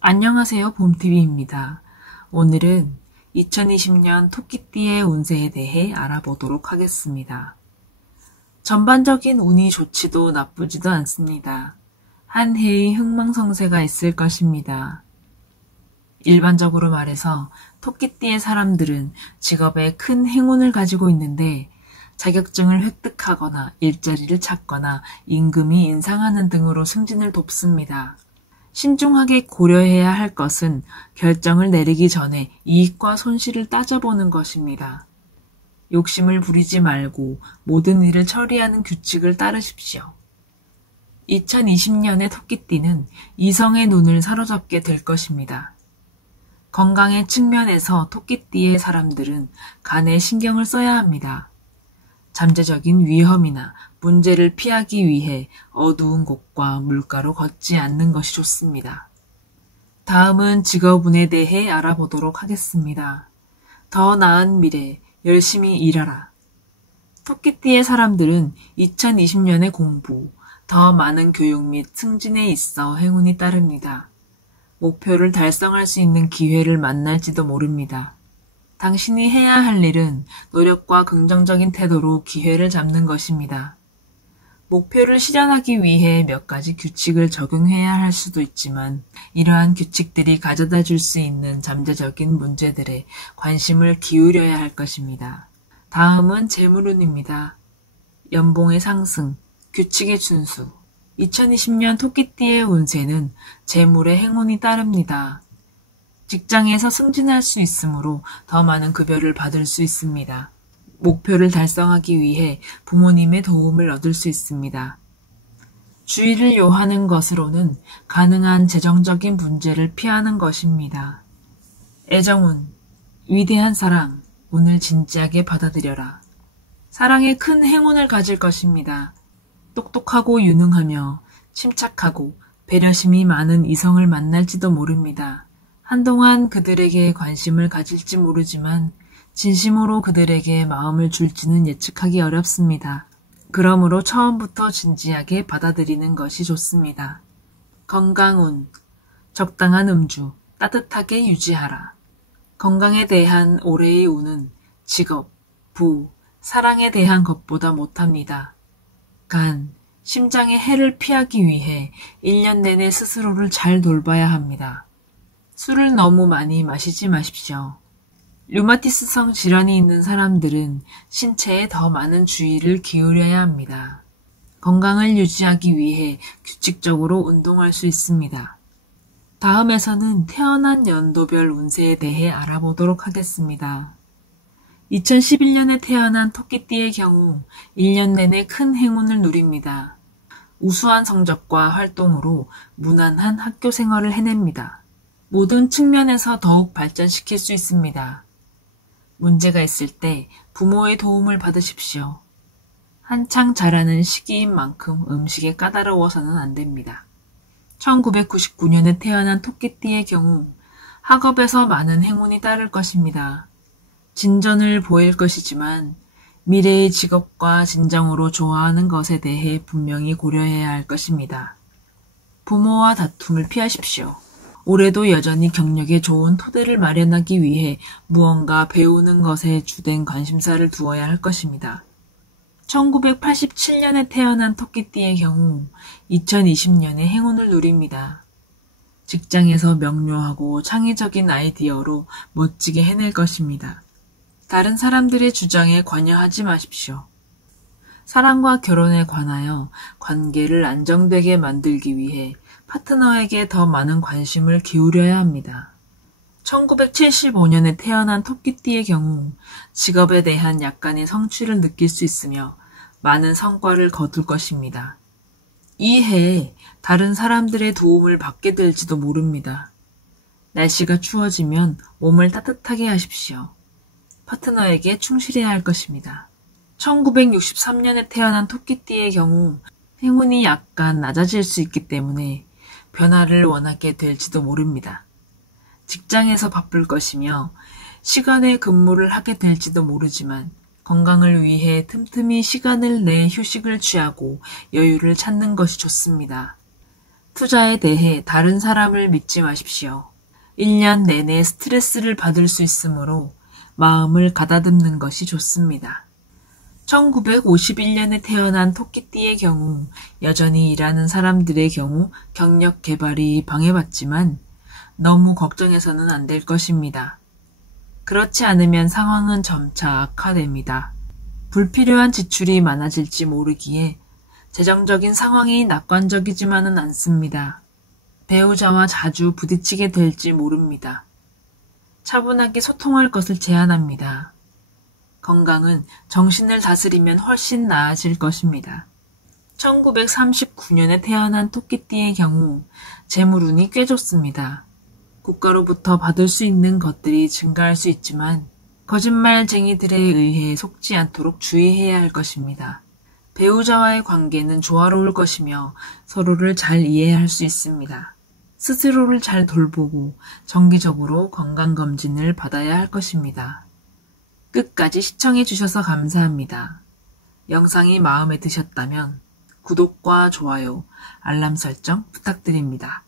안녕하세요, 봄TV입니다. 오늘은 2020년 토끼띠의 운세에 대해 알아보도록 하겠습니다. 전반적인 운이 좋지도 나쁘지도 않습니다. 한 해의 흥망성쇠가 있을 것입니다. 일반적으로 말해서 토끼띠의 사람들은 직업에 큰 행운을 가지고 있는데 자격증을 획득하거나 일자리를 찾거나 임금이 인상하는 등으로 승진을 돕습니다. 신중하게 고려해야 할 것은 결정을 내리기 전에 이익과 손실을 따져보는 것입니다. 욕심을 부리지 말고 모든 일을 처리하는 규칙을 따르십시오. 2020년의 토끼띠는 이성의 눈을 사로잡게 될 것입니다. 건강의 측면에서 토끼띠의 사람들은 간에 신경을 써야 합니다. 잠재적인 위험이나 문제를 피하기 위해 어두운 곳과 물가로 걷지 않는 것이 좋습니다. 다음은 직업운에 대해 알아보도록 하겠습니다. 더 나은 미래, 열심히 일하라. 토끼띠의 사람들은 2020년의 공부, 더 많은 교육 및 승진에 있어 행운이 따릅니다. 목표를 달성할 수 있는 기회를 만날지도 모릅니다. 당신이 해야 할 일은 노력과 긍정적인 태도로 기회를 잡는 것입니다. 목표를 실현하기 위해 몇 가지 규칙을 적용해야 할 수도 있지만 이러한 규칙들이 가져다 줄 수 있는 잠재적인 문제들에 관심을 기울여야 할 것입니다. 다음은 재물운입니다. 연봉의 상승, 규칙의 준수. 2020년 토끼띠의 운세는 재물의 행운이 따릅니다. 직장에서 승진할 수 있으므로 더 많은 급여를 받을 수 있습니다. 목표를 달성하기 위해 부모님의 도움을 얻을 수 있습니다. 주의를 요하는 것으로는 가능한 재정적인 문제를 피하는 것입니다. 애정운, 위대한 사랑, 운을 진지하게 받아들여라. 사랑에 큰 행운을 가질 것입니다. 똑똑하고 유능하며 침착하고 배려심이 많은 이성을 만날지도 모릅니다. 한동안 그들에게 관심을 가질지 모르지만 진심으로 그들에게 마음을 줄지는 예측하기 어렵습니다. 그러므로 처음부터 진지하게 받아들이는 것이 좋습니다. 건강운, 적당한 음주, 따뜻하게 유지하라. 건강에 대한 올해의 운은 직업, 부, 사랑에 대한 것보다 못합니다. 간, 심장의 해를 피하기 위해 1년 내내 스스로를 잘 돌봐야 합니다. 술을 너무 많이 마시지 마십시오. 류마티스성 질환이 있는 사람들은 신체에 더 많은 주의를 기울여야 합니다. 건강을 유지하기 위해 규칙적으로 운동할 수 있습니다. 다음에서는 태어난 연도별 운세에 대해 알아보도록 하겠습니다. 2011년에 태어난 토끼띠의 경우 1년 내내 큰 행운을 누립니다. 우수한 성적과 활동으로 무난한 학교 생활을 해냅니다. 모든 측면에서 더욱 발전시킬 수 있습니다. 문제가 있을 때 부모의 도움을 받으십시오. 한창 자라는 시기인 만큼 음식에 까다로워서는 안 됩니다. 1999년에 태어난 토끼띠의 경우 학업에서 많은 행운이 따를 것입니다. 진전을 보일 것이지만 미래의 직업과 진정으로 좋아하는 것에 대해 분명히 고려해야 할 것입니다. 부모와 다툼을 피하십시오. 올해도 여전히 경력에 좋은 토대를 마련하기 위해 무언가 배우는 것에 주된 관심사를 두어야 할 것입니다. 1987년에 태어난 토끼띠의 경우 2020년에 행운을 누립니다. 직장에서 명료하고 창의적인 아이디어로 멋지게 해낼 것입니다. 다른 사람들의 주장에 관여하지 마십시오. 사랑과 결혼에 관하여 관계를 안정되게 만들기 위해 파트너에게 더 많은 관심을 기울여야 합니다. 1975년에 태어난 토끼띠의 경우 직업에 대한 약간의 성취를 느낄 수 있으며 많은 성과를 거둘 것입니다. 이 해에 다른 사람들의 도움을 받게 될지도 모릅니다. 날씨가 추워지면 몸을 따뜻하게 하십시오. 파트너에게 충실해야 할 것입니다. 1963년에 태어난 토끼띠의 경우 행운이 약간 낮아질 수 있기 때문에 변화를 원하게 될지도 모릅니다. 직장에서 바쁠 것이며 시간에 근무를 하게 될지도 모르지만 건강을 위해 틈틈이 시간을 내 휴식을 취하고 여유를 찾는 것이 좋습니다. 투자에 대해 다른 사람을 믿지 마십시오. 1년 내내 스트레스를 받을 수 있으므로 마음을 가다듬는 것이 좋습니다. 1951년에 태어난 토끼띠의 경우 여전히 일하는 사람들의 경우 경력 개발이 방해받지만 너무 걱정해서는 안 될 것입니다. 그렇지 않으면 상황은 점차 악화됩니다. 불필요한 지출이 많아질지 모르기에 재정적인 상황이 낙관적이지만은 않습니다. 배우자와 자주 부딪히게 될지 모릅니다. 차분하게 소통할 것을 제안합니다. 건강은 정신을 다스리면 훨씬 나아질 것입니다. 1939년에 태어난 토끼띠의 경우 재물운이 꽤 좋습니다. 국가로부터 받을 수 있는 것들이 증가할 수 있지만 거짓말쟁이들에 의해 속지 않도록 주의해야 할 것입니다. 배우자와의 관계는 조화로울 것이며 서로를 잘 이해할 수 있습니다. 스스로를 잘 돌보고 정기적으로 건강검진을 받아야 할 것입니다. 끝까지 시청해 주셔서 감사합니다. 영상이 마음에 드셨다면 구독과 좋아요, 알람 설정 부탁드립니다.